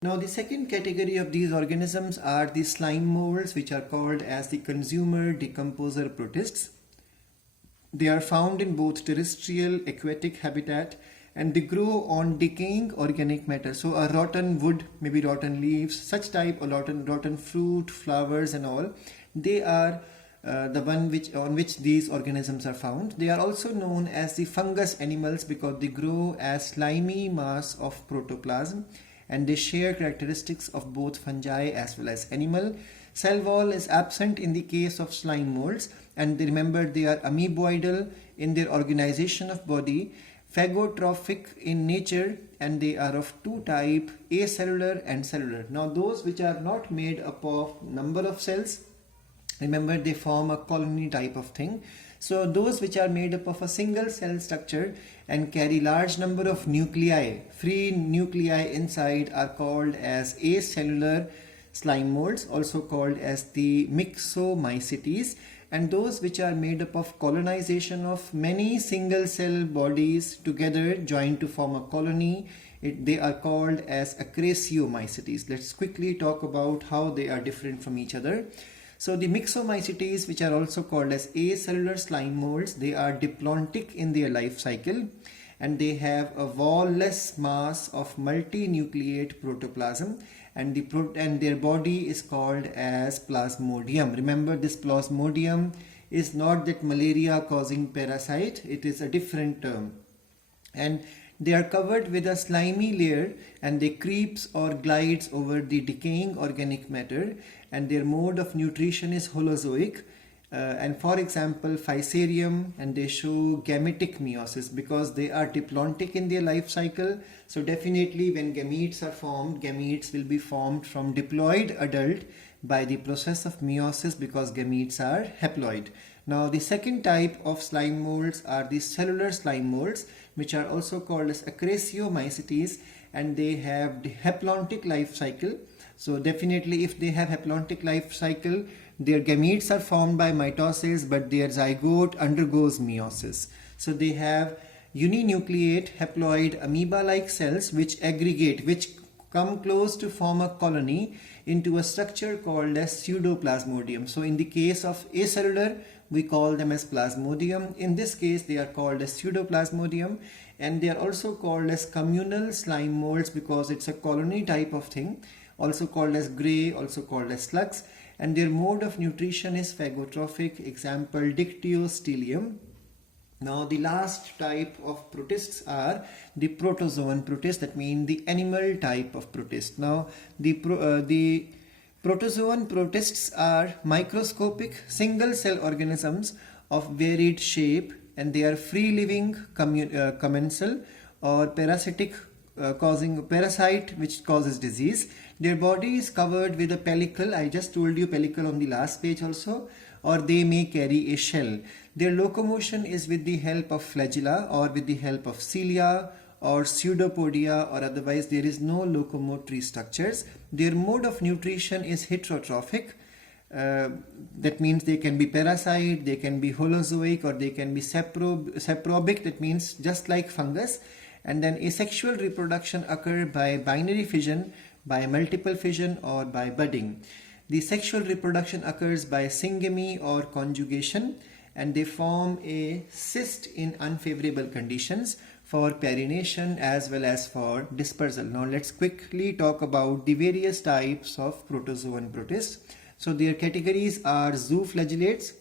Now the second category of these organisms are the slime molds, which are called as the consumer decomposer protists. They are found in both terrestrial, aquatic habitat, and they grow on decaying organic matter. So a rotten wood, maybe rotten leaves, such type, or rotten fruit, flowers and all, they are the one on which these organisms are found. They are also known as the fungus animals because they grow as slimy mass of protoplasm, and they share characteristics of both fungi as well as animal. Cell wall is absent in the case of slime molds, and remember they are amoeboidal in their organization of body, phagotrophic in nature, and they are of two types, acellular and cellular. Now those which are not made up of number of cells, remember they form a colony type of thing. So those which are made up of a single cell structure and carry large number of nuclei, free nuclei inside, are called as acellular slime molds, also called as the myxomycetes. And those which are made up of colonization of many single cell bodies together joined to form a colony, they are called as acrasiomycetes. Let's quickly talk about how they are different from each other. So the myxomycetes, which are also called as acellular slime molds, they are diplontic in their life cycle, and they have a wall-less mass of multinucleate protoplasm, and their body is called as plasmodium. Remember, this plasmodium is not that malaria causing parasite, it is a different term. And they are covered with a slimy layer, and they creeps or glides over the decaying organic matter, and their mode of nutrition is holozoic. And for example, Phycerium, and they show gametic meiosis because they are diplontic in their life cycle. So definitely when gametes are formed, gametes will be formed from diploid adult by the process of meiosis because gametes are haploid. Now the second type of slime molds are the cellular slime molds, which are also called as acrasiomycetes, and they have the haplontic life cycle. So definitely if they have haplontic life cycle, their gametes are formed by mitosis, but their zygote undergoes meiosis. So they have uninucleate haploid amoeba-like cells which aggregate, which come close to form a colony into a structure called as pseudoplasmodium. So in the case of acellular, we call them as plasmodium. In this case, they are called as pseudoplasmodium, and they are also called as communal slime molds because it's a colony type of thing, also called as gray, also called as slugs, and their mode of nutrition is phagotrophic, example Dictyostelium. Now the last type of protists are the protozoan protists, that means the animal type of protist. Now the protozoan protists are microscopic single cell organisms of varied shape, and they are free living commensal or parasitic, causing parasite which causes disease. Their body is covered with a pellicle. I just told you pellicle on the last page also, or they may carry a shell. Their locomotion is with the help of flagella or with the help of cilia or pseudopodia, or otherwise there is no locomotory structures. Their mode of nutrition is heterotrophic. That means they can be parasite, they can be holozoic, or they can be saprobic, that means just like fungus. And then asexual reproduction occurs by binary fission, by multiple fission, or by budding. The sexual reproduction occurs by syngamy or conjugation, and they form a cyst in unfavorable conditions for perennation as well as for dispersal. Now let's quickly talk about the various types of protozoan protists. So their categories are zooflagellates,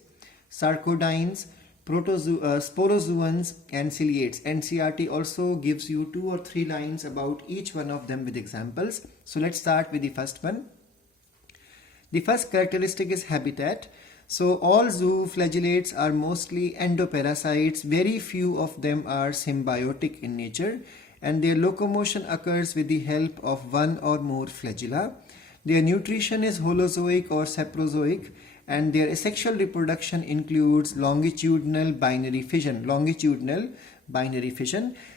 sarcodynes, sporozoons, and ciliates. NCERT also gives you 2 or 3 lines about each one of them with examples. So let's start with the first one. The first characteristic is habitat. So all zooflagellates are mostly endoparasites. Very few of them are symbiotic in nature, and their locomotion occurs with the help of one or more flagella. Their nutrition is holozoic or saprozoic, and their asexual reproduction includes longitudinal binary fission.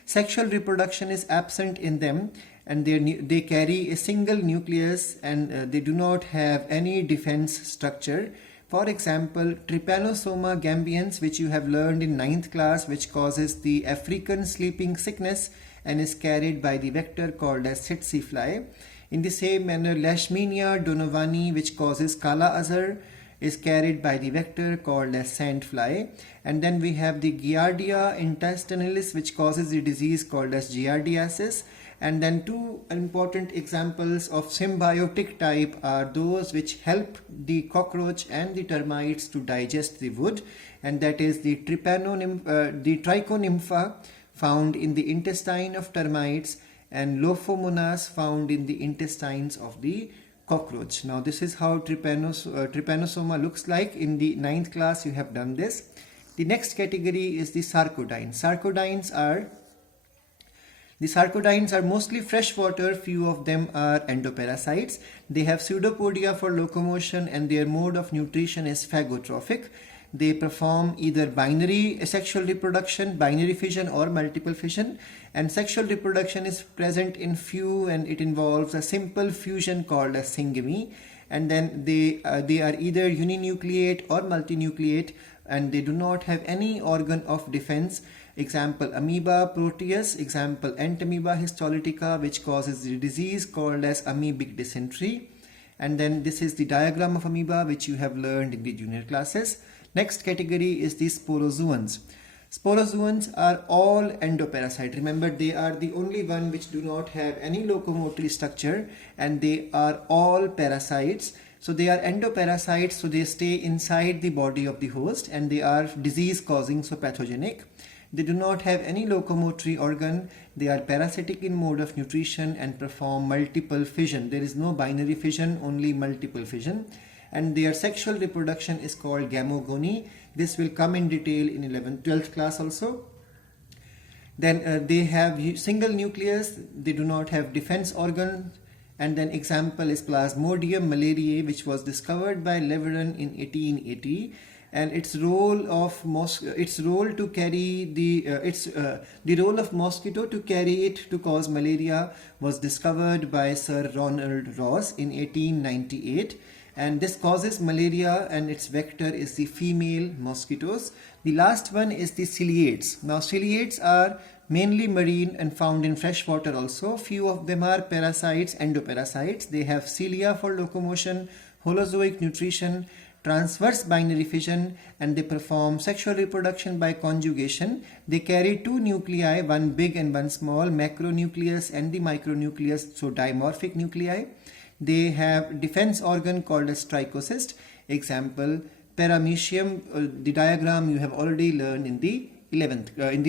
Sexual reproduction is absent in them, and they carry a single nucleus, and they do not have any defense structure. For example, Trypanosoma gambians, which you have learned in 9th class, which causes the African sleeping sickness and is carried by the vector called as tsetse fly. In the same manner, Leishmania donovani, which causes Kala Azar, is carried by the vector called as sandfly. And then we have the Giardia intestinalis, which causes the disease called as giardiasis. And then two important examples of symbiotic type are those which help the cockroach and the termites to digest the wood, and that is the Trichonympha, found in the intestine of termites, and Lophomonas, found in the intestines of the cockroach. Now this is how trypanosoma looks like. In the 9th class you have done this. The next category is the Sarcodines. The Sarcodines are mostly freshwater. Few of them are endoparasites. They have pseudopodia for locomotion, and their mode of nutrition is phagotrophic. They perform either binary sexual reproduction, binary fission, or multiple fission. And sexual reproduction is present in few, and it involves a simple fusion called as syngamy. And then they are either uninucleate or multinucleate, and they do not have any organ of defense. Example, amoeba proteus. Example, entamoeba histolytica, which causes the disease called as amoebic dysentery. And then this is the diagram of amoeba, which you have learned in the junior classes. Next category is the sporozoans. Sporozoans are all endoparasite. Remember, they are the only one which do not have any locomotory structure, and they are all parasites. So they are endoparasites, so they stay inside the body of the host, and they are disease causing, so pathogenic. They do not have any locomotory organ. They are parasitic in mode of nutrition and perform multiple fission. There is no binary fission, only multiple fission. And their sexual reproduction is called gamogony. This will come in detail in 11th, 12th class also. Then they have single nucleus. They do not have defense organ. And then example is Plasmodium malariae, which was discovered by Leveron in 1880. And its role of mosquito to carry it to cause malaria was discovered by Sir Ronald Ross in 1898. And this causes malaria, and its vector is the female mosquitoes. The last one is the ciliates. Now ciliates are mainly marine and found in freshwater also. Few of them are parasites, endoparasites. They have cilia for locomotion, holozoic nutrition, transverse binary fission, and they perform sexual reproduction by conjugation. They carry two nuclei, one big and one small, macronucleus and the micronucleus, so dimorphic nuclei. They have defense organ called as trichocyst. Example, paramecium. The diagram you have already learned in the 11th